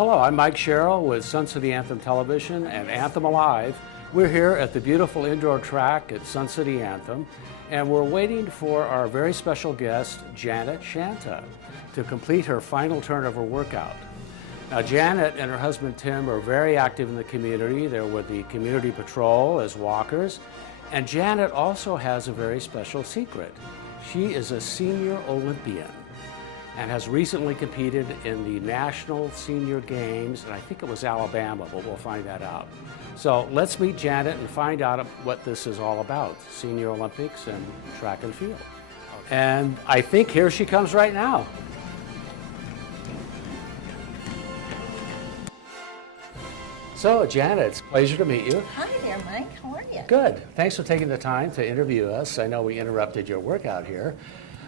Hello, I'm Mike Sherrill with Sun City Anthem Television and Anthem Alive. We're here at the beautiful indoor track at Sun City Anthem, and we're waiting for our very special guest, Janet Shanta, to complete her final turn of her workout. Now, Janet and her husband Tim are very active in the community. They're with the Community Patrol as walkers, and Janet also has a very special secret. She is a senior Olympian and has recently competed in the National Senior Games, and I think it was Alabama, but we'll find that out. So let's meet Janet and find out what this is all about, Senior Olympics and track and field. And I think here she comes right now. So Janet, it's a pleasure to meet you. Hi there, Mike. How are you? Good. Thanks for taking the time to interview us. I know we interrupted your workout here.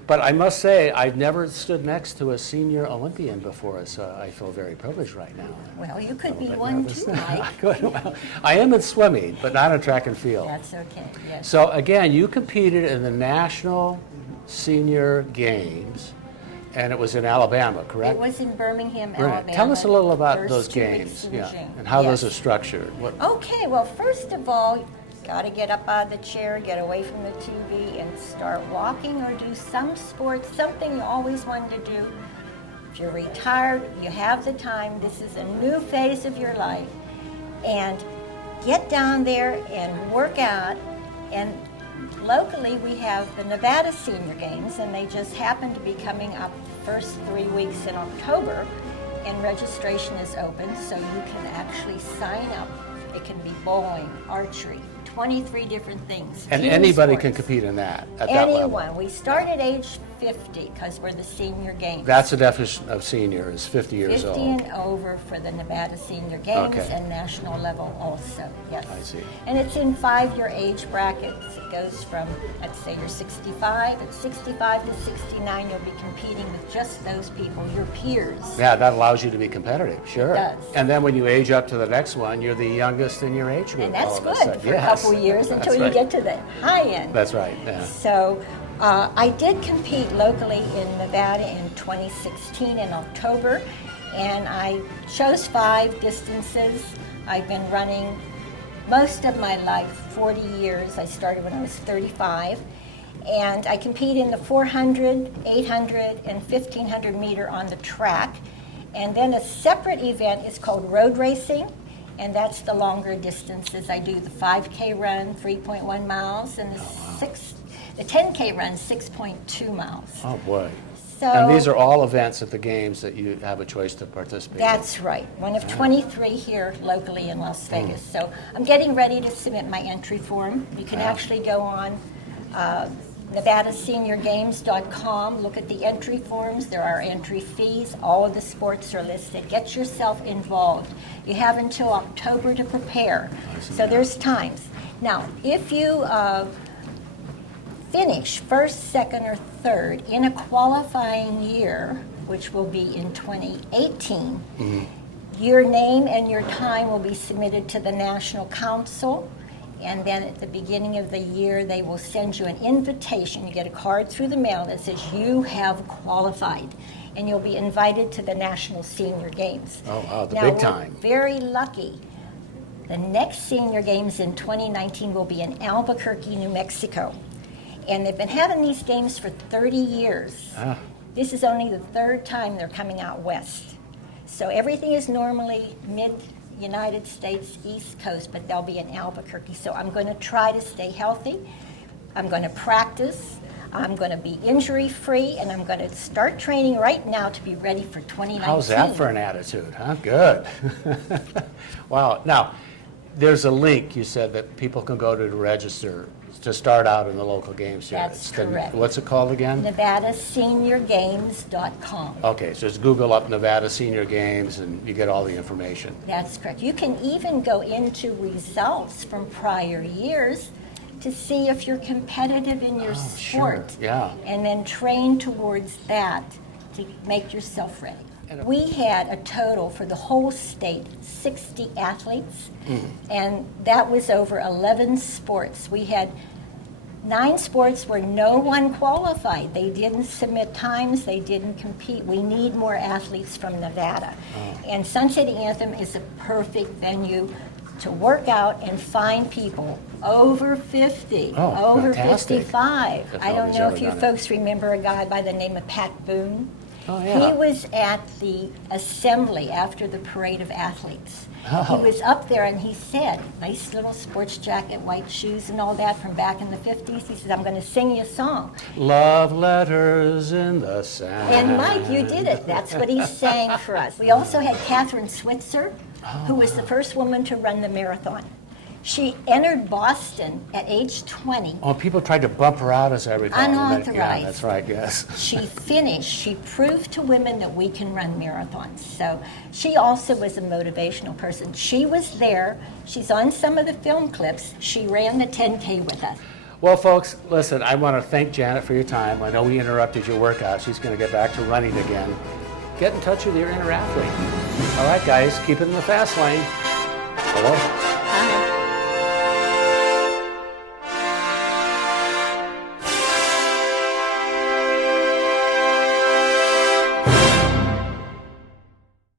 But I must say, I've never stood next to a senior Olympian before, so I feel very privileged right now. Well, you could be one too, Mike. Well, I am in swimming, but not in track and field. That's okay, yes. So again, you competed in the National Senior Games, and it was in Alabama, correct? It was in Birmingham, Right. Alabama. Tell us a little about First those 2 weeks games, in June. and how Yes. those are structured. Okay, well, first of all, got to get up out of the chair, get away from the TV, and start walking or do some sports, something you always wanted to do. If you're retired, you have the time. This is a new phase of your life. And get down there and work out. And locally, we have the Nevada Senior Games, and they just happen to be coming up first 3 weeks in October. And registration is open, so you can actually sign up. It can be bowling, archery, 23 different things. And Team anybody sports. can compete in that, at that level. Anyone. We start at age 50 because we're the senior games. That's the definition of senior, is 50 years 50 old. and over for the Nevada Senior Games Okay. and national level also, yes. I see. And it's in 5-year age brackets. It goes from, let's say you're 65. At 65 to 69, you'll be competing with just those people, your peers. Yeah, that allows you to be competitive, sure. It does. And then when you age up to the next one, you're the youngest in your age group. And that's all of a good sudden. for a Yes. couple years That's until you right. get to the high end. That's right, yeah. So I did compete locally in Nevada in 2016 in October, and I chose 5 distances. I've been running most of my life, 40 years. I started when I was 35. And I compete in the 400, 800, and 1500 meter on the track. And then a separate event is called road racing, and that's the longer distances. I do the 5K run, 3.1 miles, and the 10K run, 6.2 miles. Oh, boy. So And these are all events at the games that you have a choice to participate in. that's right. One of 23 here locally in Las Vegas. So I'm getting ready to submit my entry form. You can actually go on NevadaSeniorGames.com, look at the entry forms. There are entry fees. All of the sports are listed. Get yourself involved. You have until October to prepare. So there's times. Now, if you finish first, second, or third in a qualifying year, which will be in 2018, your name and your time will be submitted to the National Council, and then at the beginning of the year, they will send you an invitation. You get a card through the mail that says you have qualified, and you'll be invited to the National Senior Games. Oh, wow, the now, big we're time. very lucky. The next Senior Games in 2019 will be in Albuquerque, New Mexico. And they've been having these games for 30 years. Ah. This is only the 3rd time they're coming out west. So everything is normally mid-United States, East Coast, but they'll be in Albuquerque. So I'm going to try to stay healthy. I'm going to practice. I'm going to be injury-free, and I'm going to start training right now to be ready for 2019. How's that for an attitude, huh? Good. Wow. Now, there's a link, you said, that people can go to register to start out in the local games here. That's correct. What's it called again? NevadaSeniorGames.com. Okay, so just Google up Nevada Senior Games and you get all the information. That's correct. You can even go into results from prior years to see if you're competitive in your sport. Sure, yeah. And then train towards that to make yourself ready. We had a total for the whole state, 60 athletes, and that was over 11 sports. We had 9 sports where no one qualified. They didn't submit times, they didn't compete. We need more athletes from Nevada. And Sun City Anthem is a perfect venue to work out and find people over 50, Oh, over fantastic. 55. If I don't nobody's know ever if you done it. folks remember a guy by the name of Pat Boone. Oh, yeah. He was at the assembly after the parade of athletes. Oh. He was up there and he said, nice little sports jacket, white shoes and all that from back in the 50s. He said, I'm going to sing you a song. Love letters in the sand. And Mike, you did it. That's what he sang for us. We also had Catherine Switzer, who was the first woman to run the marathon. She entered Boston at age 20. Oh, people tried to bump her out, as I recall. Yeah, Unauthorized. that's right, yes. She finished. She proved to women that we can run marathons. So she also was a motivational person. She was there. She's on some of the film clips. She ran the 10K with us. Well, folks, listen, I want to thank Janet for your time. I know we interrupted your workout. She's going to get back to running again. Get in touch with your inner athlete. All right, guys, keep it in the fast lane. Hello?